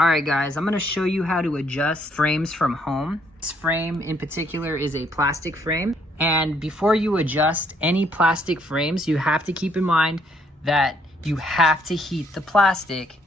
All right, guys, I'm gonna show you how to adjust frames from home. This frame in particular is a plastic frame. And before you adjust any plastic frames, you have to keep in mind that you have to heat the plastic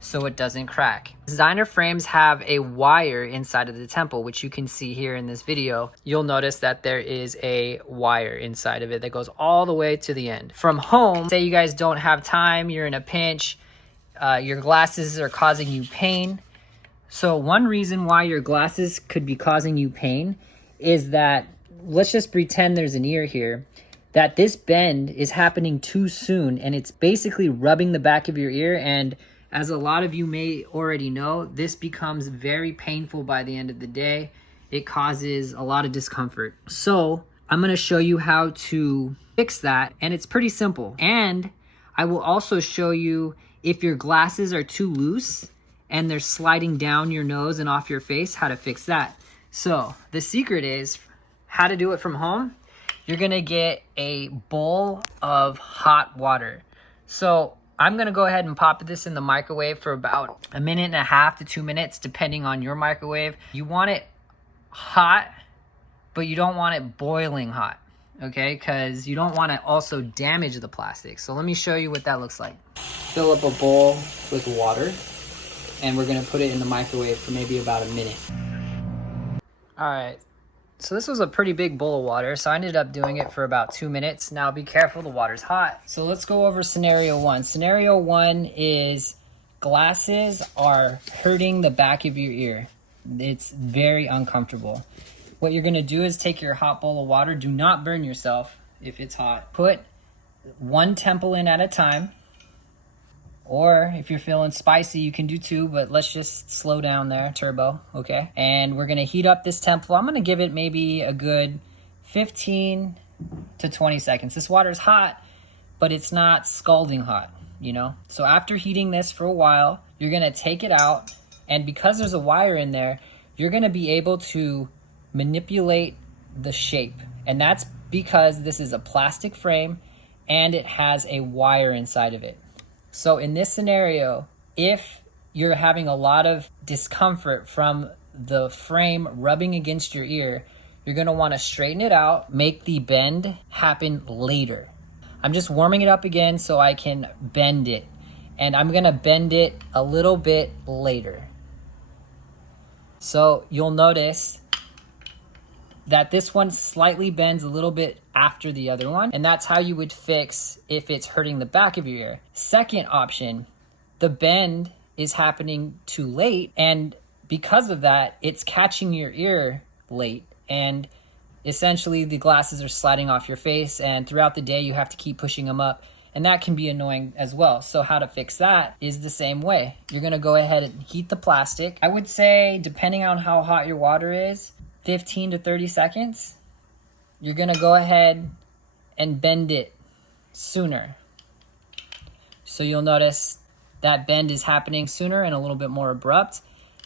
so it doesn't crack. Designer frames have a wire inside of the temple, which you can see here in this video. You'll notice that there is a wire inside of it that goes all the way to the end. From home, say you guys don't have time, you're in a pinch, your glasses are causing you pain. So one reason why your glasses could be causing you pain is that, let's just pretend there's an ear here, that this bend is happening too soon and it's basically rubbing the back of your ear. And as a lot of you may already know, this becomes very painful by the end of the day. It causes a lot of discomfort. So I'm gonna show you how to fix that, and it's pretty simple. And I will also show you if your glasses are too loose and they're sliding down your nose and off your face, how to fix that. So the secret is how to do it from home. You're gonna get a bowl of hot water. So I'm gonna go ahead and pop this in the microwave for about 1.5 to 2 minutes, depending on your microwave. You want it hot, but you don't want it boiling hot, okay? Because you don't want to also damage the plastic. So let me show you what that looks like. Fill up a bowl with water, and we're gonna put it in the microwave for maybe about a minute. All right, so this was a pretty big bowl of water, so I ended up doing it for about 2 minutes. Now be careful, the water's hot. So let's go over scenario one. Scenario one is glasses are hurting the back of your ear. It's very uncomfortable. What you're gonna do is take your hot bowl of water. Do not burn yourself if it's hot. Put one temple in at a time. Or if you're feeling spicy, you can do two, but let's just slow down there, turbo, okay? And we're gonna heat up this temple. I'm gonna give it maybe a good 15 to 20 seconds. This water is hot, but it's not scalding hot, you know? So after heating this for a while, you're gonna take it out, and because there's a wire in there, you're gonna be able to manipulate the shape. And that's because this is a plastic frame and it has a wire inside of it. So in this scenario, if you're having a lot of discomfort from the frame rubbing against your ear, you're gonna wanna straighten it out, make the bend happen later. I'm just warming it up again so I can bend it. And I'm gonna bend it a little bit later. So you'll notice that this one slightly bends a little bit after the other one, and that's how you would fix if it's hurting the back of your ear. Second option, the bend is happening too late, and because of that, it's catching your ear late, and essentially the glasses are sliding off your face, and throughout the day you have to keep pushing them up, and that can be annoying as well. So how to fix that is the same way. You're gonna go ahead and heat the plastic. I would say, depending on how hot your water is, 15 to 30 seconds. You're gonna go ahead and bend it sooner. So you'll notice that bend is happening sooner and a little bit more abrupt.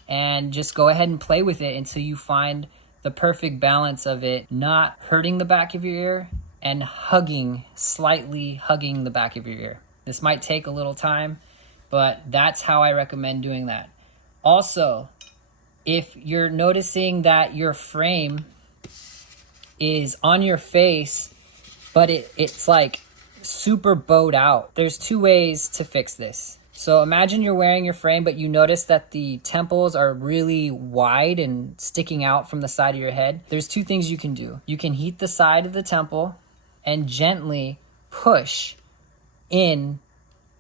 And just go ahead and play with it until you find the perfect balance of it not hurting the back of your ear and slightly hugging the back of your ear. This might take a little time, but that's how I recommend doing that. Also, if you're noticing that your frame is on your face, but it's like super bowed out, there's two ways to fix this. So imagine you're wearing your frame, but you notice that the temples are really wide and sticking out from the side of your head. There's two things you can do. You can heat the side of the temple and gently push in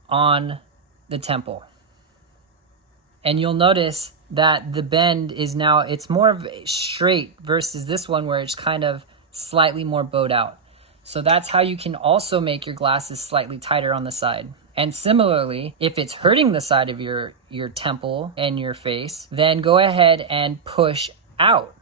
on the temple. And you'll notice that the bend is now, it's more of straight versus this one where it's kind of slightly more bowed out. So that's how you can also make your glasses slightly tighter on the side. And similarly, if it's hurting the side of your temple and your face, then go ahead and push out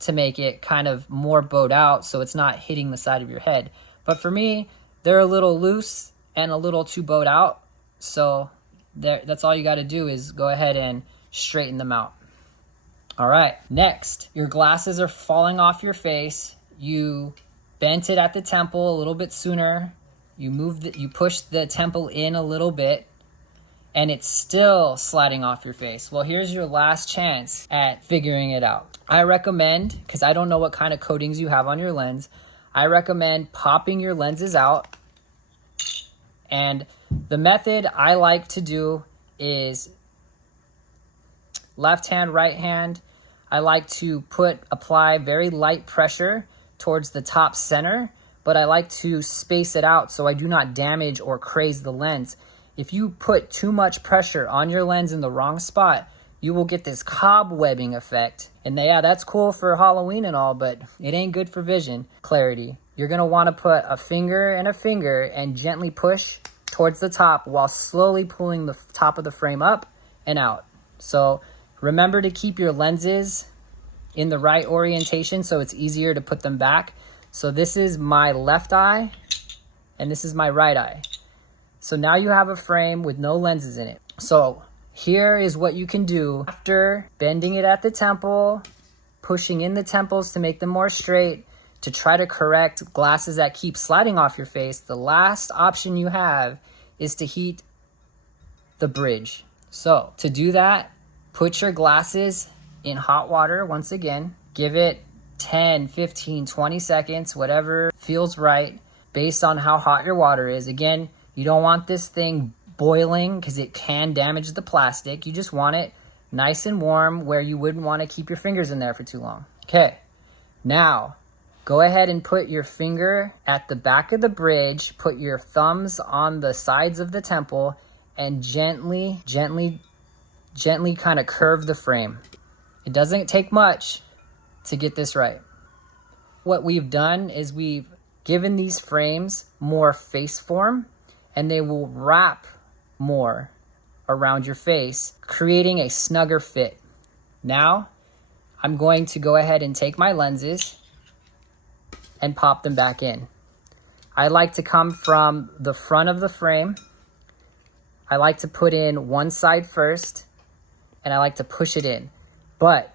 to make it kind of more bowed out so it's not hitting the side of your head. But for me, they're a little loose and a little too bowed out. So that's all you got to do is go ahead and straighten them out. All right, next, your glasses are falling off your face. You bent it at the temple a little bit sooner. You push the temple in a little bit, and it's still sliding off your face. Well, here's your last chance at figuring it out. I recommend, because I don't know what kind of coatings you have on your lens, I recommend popping your lenses out. And the method I like to do is left hand, right hand. I like to apply very light pressure towards the top center, but I like to space it out so I do not damage or craze the lens. If you put too much pressure on your lens in the wrong spot, you will get this cobwebbing effect. And yeah, that's cool for Halloween and all, but it ain't good for vision clarity. You're gonna wanna put a finger and gently push towards the top while slowly pulling the top of the frame up and out. So remember to keep your lenses in the right orientation so it's easier to put them back. So this is my left eye and this is my right eye. So now you have a frame with no lenses in it. So here is what you can do after bending it at the temple, pushing in the temples to make them more straight, to try to correct glasses that keep sliding off your face. The last option you have is to heat the bridge. So to do that, put your glasses in hot water once again. Give it 10, 15, 20 seconds, whatever feels right based on how hot your water is. Again, you don't want this thing boiling because it can damage the plastic. You just want it nice and warm where you wouldn't want to keep your fingers in there for too long. Okay, now go ahead and put your finger at the back of the bridge, put your thumbs on the sides of the temple, and gently kind of curve the frame. It doesn't take much to get this right. What we've done is we've given these frames more face form, and they will wrap more around your face, creating a snugger fit. Now, I'm going to go ahead and take my lenses and pop them back in. I like to come from the front of the frame. I like to put in one side first, and I like to push it in. But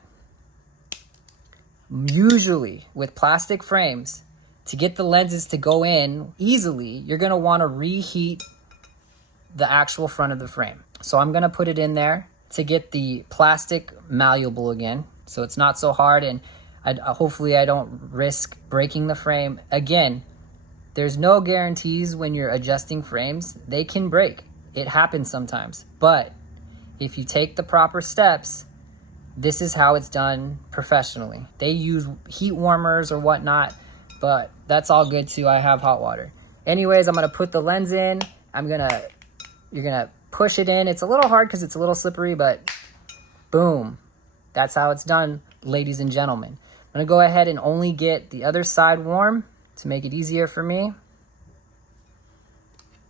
usually with plastic frames, to get the lenses to go in easily, you're gonna wanna reheat the actual front of the frame. So I'm gonna put it in there to get the plastic malleable again, so it's not so hard, and hopefully I don't risk breaking the frame. Again, there's no guarantees when you're adjusting frames. They can break. It happens sometimes. But if you take the proper steps, this is how it's done professionally. They use heat warmers or whatnot, but that's all good too. I have hot water. Anyways, I'm gonna put the lens in. You're gonna push it in. It's a little hard because it's a little slippery, but boom. That's how it's done, ladies and gentlemen. I'm gonna go ahead and only get the other side warm to make it easier for me.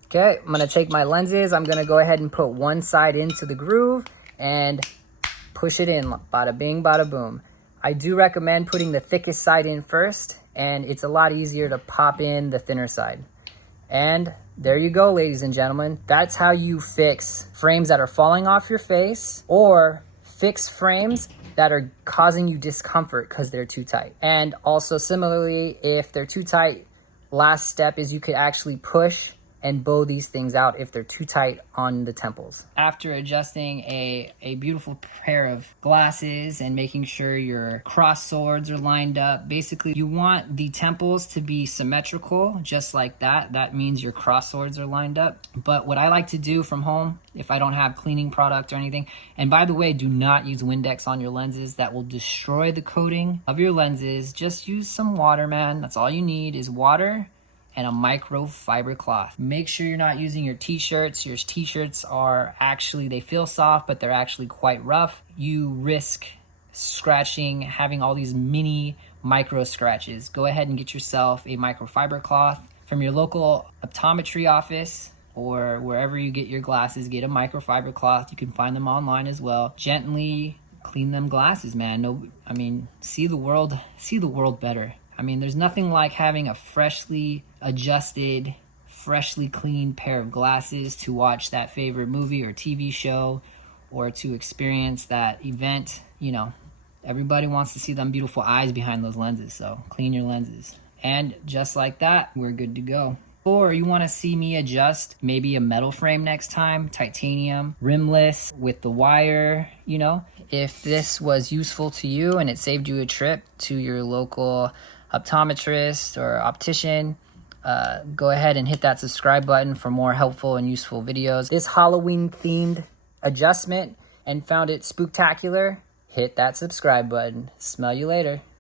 Okay, I'm gonna take my lenses. I'm gonna go ahead and put one side into the groove and push it in, bada bing, bada boom. I do recommend putting the thickest side in first, and it's a lot easier to pop in the thinner side. And there you go, ladies and gentlemen. That's how you fix frames that are falling off your face, or fix frames that are causing you discomfort because they're too tight. And also similarly, if they're too tight, last step is you could actually push and bow these things out if they're too tight on the temples. After adjusting a beautiful pair of glasses and making sure your cross swords are lined up, basically you want the temples to be symmetrical, just like that. That means your cross swords are lined up. But what I like to do from home, if I don't have cleaning product or anything, and by the way, do not use Windex on your lenses. That will destroy the coating of your lenses. Just use some water, man. That's all you need is water and a microfiber cloth. Make sure you're not using your t-shirts. Your t-shirts are actually, they feel soft, but they're actually quite rough. You risk scratching, having all these mini micro scratches. Go ahead and get yourself a microfiber cloth from your local optometry office, or wherever you get your glasses. Get a microfiber cloth. You can find them online as well. Gently clean them glasses, man. See the world better. There's nothing like having a freshly adjusted, freshly cleaned pair of glasses to watch that favorite movie or TV show, or to experience that event. Everybody wants to see them beautiful eyes behind those lenses, so clean your lenses. And just like that, we're good to go. Or you want to see me adjust maybe a metal frame next time, titanium, rimless with the wire, you know. If this was useful to you and it saved you a trip to your local optometrist or optician, go ahead and hit that subscribe button for more helpful and useful videos. This Halloween themed adjustment and found it spooktacular, hit that subscribe button. Smell you later.